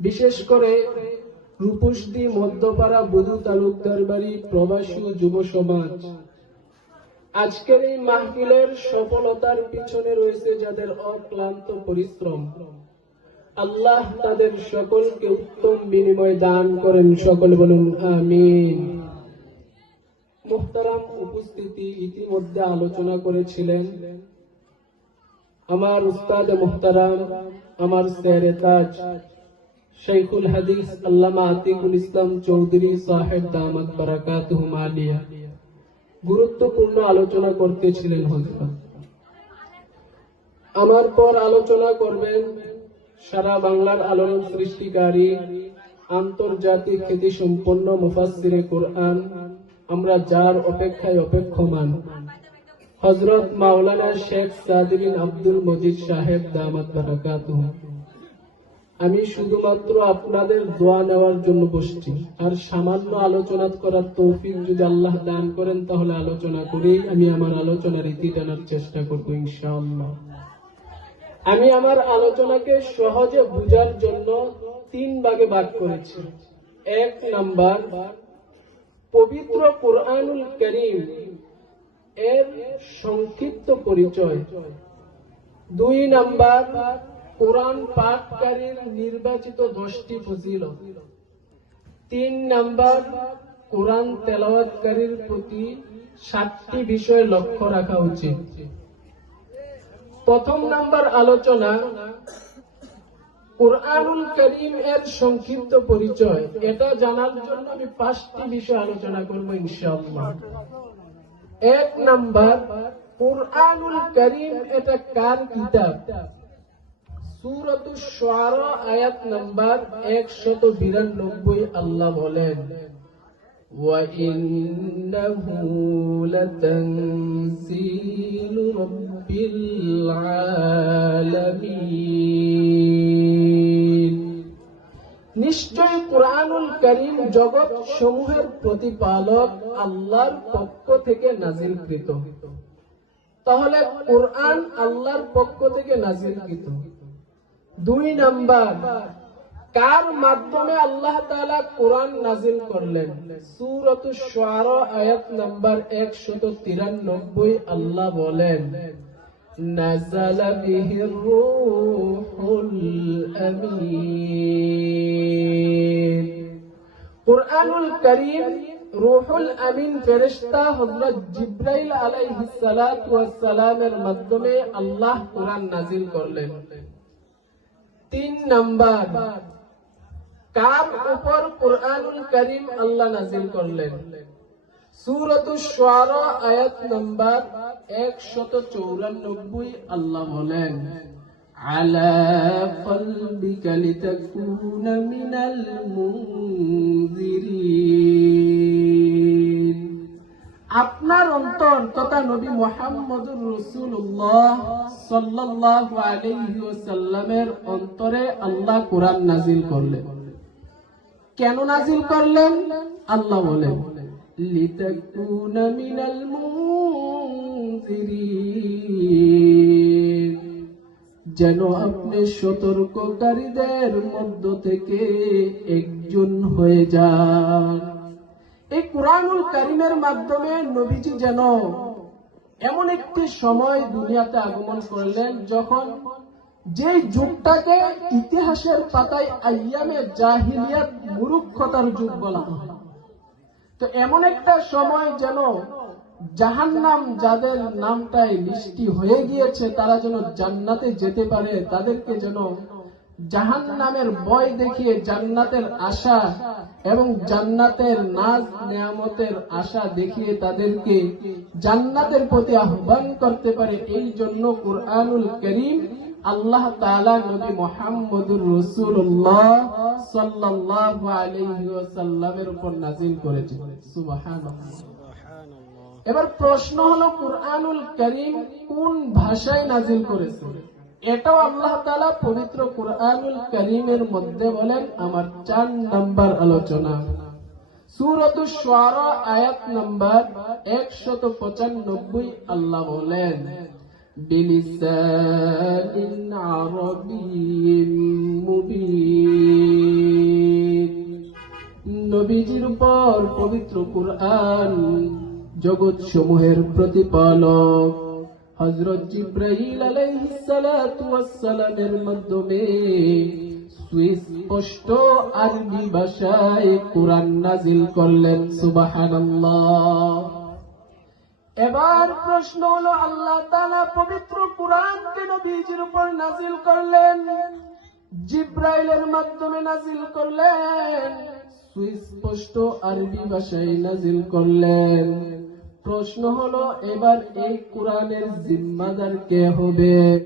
বিশেষ করে রূপসী মধ্যপাড়া বধূ তালুকদার বাড়ি প্রবাসী যুব সমাজ, আজকের এই মাহফিলের সফলতার পিছনে রয়েছে যাদের অক্লান্ত পরিশ্রম। আল্লাহ তাদের সকলকে উত্তম বিনিময় দান করেন, সকলে বলুন আমিন। মুহতারাম উপস্থিতি, ইতিমধ্যে আলোচনা করেছিলেন আমার উস্তাদ মুহতারাম, আমার শেরে তাজ শাইখুল হাদিস আল্লামা আতিকুল ইসলাম চৌধুরী সাহেব দামাত বারাকাতুহুম আলিয়া। গুরুত্বপূর্ণ আলোচনা করতেছিলেন হযরত। আমার পর আলোচনা করবেন সারা বাংলার আলোড়ন সৃষ্টিকারী, আন্তর্জাতিক খ্যাতি সম্পন্ন মুফাসসিরে কোরআন, আমরা যার অপেক্ষায় অপেক্ষমান, হযরত মাওলানা শেখ সাদ বিন আব্দুল মজিদ সাহেব দামাত বারাকাতুহুম। আমি শুধুমাত্র আপনাদের দোয়া নেওয়ার জন্য বসছি, আর সামান্য আলোচনা করার তৌফিক যদি আল্লাহ দান করেন তাহলে আলোচনা করেই আমি আমার আলোচনার ইতি টানার চেষ্টা করবো ইনশাআল্লাহ। আমি আমার আলোচনাকে সহজে বুঝার জন্য 3 ভাগে ভাগ করেছি। 1 নাম্বার, পবিত্র কুরআনুল কারীম এর সংক্ষিপ্ত পরিচয়। 2 নাম্বার, কোরআন পাঠকারীর নির্বাচিত 10টি ফজিলত। 3 নাম্বার, কোরআন তেলাওয়াতকারীর প্রতি 7টি বিষয় লক্ষ্য রাখা উচিত। প্রথম নাম্বার আলোচনা, কুরআনুল কারীম এর সংক্ষিপ্ত পরিচয়। এটা জানার জন্য আমি 5টি বিষয় আলোচনা করব ইনশাআল্লাহ। 1 নাম্বার, কুরআনুল কারীম এটা কার কিতাব? সূরাতুশ শুআরা আয়াত নাম্বার 192 আল্লাহ বলেন, ওয়া ইন্নাহু লাতানসীলু রাব্বিল আলামিন। নিশ্চয় কুরআনুল কারীম জগৎ সমূহের প্রতিপালক আল্লাহর পক্ষ থেকে নাযিলকৃত। তাহলে কুরআন আল্লাহর পক্ষ থেকে নাযিলকৃত। 2 নাম্বার, কার মাধ্যমে আল্লাহ তাআলা কোরআন নাযিল করলেন? সূরাতুশ শুআরা আয়াত নাম্বার 193 আল্লাহ বলেন, নাযালা বিহির রূহুল আমিন। কুরআনুল কারীম রূহুল আমিন ফেরেশতা হযরত জিবরাইল আলাইহিস সালাতু ওয়াস সালামের মাধ্যমে আল্লাহ কোরআন নাযিল করলেন। 3 নাম্বার, কার উপর কুরআনুল কারীম আল্লাহ নাযিল করলেন? সূরাতুশ শুআরা আয়াত নাম্বার 194 আল্লাহ বলেন, আলা কলবিকা লিতাকুনা মিনাল মুনজিরিন। আপনার অন্তর তথা নবী মুহাম্মদুর রাসূলুল্লাহ সাল্লাল্লাহু আলাইহি ওয়াসাল্লামের অন্তরে আল্লাহ কোরআন নাযিল করলেন। কেন নাযিল করলেন? আল্লাহ বলেন, লিতাকুনা মিনাল মুনজিরিন, যেন আপনি সতর্ককারীদের মধ্য থেকে একজন হয়ে যান। এই কুরআনুল কারীমের মাধ্যমে নবীজি যেন এমন একটি সময় দুনিয়াতে আগমন করলেন যখন যে যুগটাকে ইতিহাসের পাতায় আইয়ামে জাহিলিয়াত, মূর্খতার যুগ বলা হয়, তো এমন একটা সময় যেন জাহান্নাম যাদের নামটায় লিস্টি হয়ে গিয়েছে তারা যেন জান্নাতে যেতে পারে, তাদেরকে যেন জাহান্নামের ভয় দেখিয়ে জান্নাতের আশা এবং জান্নাতের নাজ নেয়ামতের আশা দেখিয়ে তাদেরকে জান্নাতের প্রতি আহ্বান করতে পারে। এই জন্য কুরআনুল কারীম আল্লাহ তাআলা নবী মুহাম্মদুর রাসূলুল্লাহ সাল্লাল্লাহু আলাইহি ওয়াসাল্লামের উপর নাযিল করেছেন। সুবহানাল্লাহ। এবার প্রশ্ন হলো, কুরআনুল কারীম কোন ভাষায় নাযিল করেছেন? এটাও আল্লাহ তাআলা পবিত্র কুরআনুল কারীমের মধ্যে বলেন। আমার 4 নাম্বার আলোচনা, সূরাতুশ শুআরা আয়াত নাম্বার 195 আল্লাহ বলেন, বিলিসানিন আরাবিয়্যিন নবীজির উপর পবিত্র কুরআন জগৎ সমূহের প্রতিপালক হযরত জিবরাইল আলাইহিস সালাতু ওয়াস সালামের মাধ্যমে সুস্পষ্ট আরবি ভাষায় কুরআন নাজিল করলেন। সুবহানাল্লাহ। এবার প্রশ্ন হলো, আল্লাহ তাআলা পবিত্র কুরআনকে নবীজির উপর নাজিল করলেন, জিবরাইলের মাধ্যমে নাজিল করলেন, সুস্পষ্ট আরবি ভাষায় নাজিল করলেন। প্রশ্ন হলো, এবার এই কুরআনের জিম্মাদার কে হবে?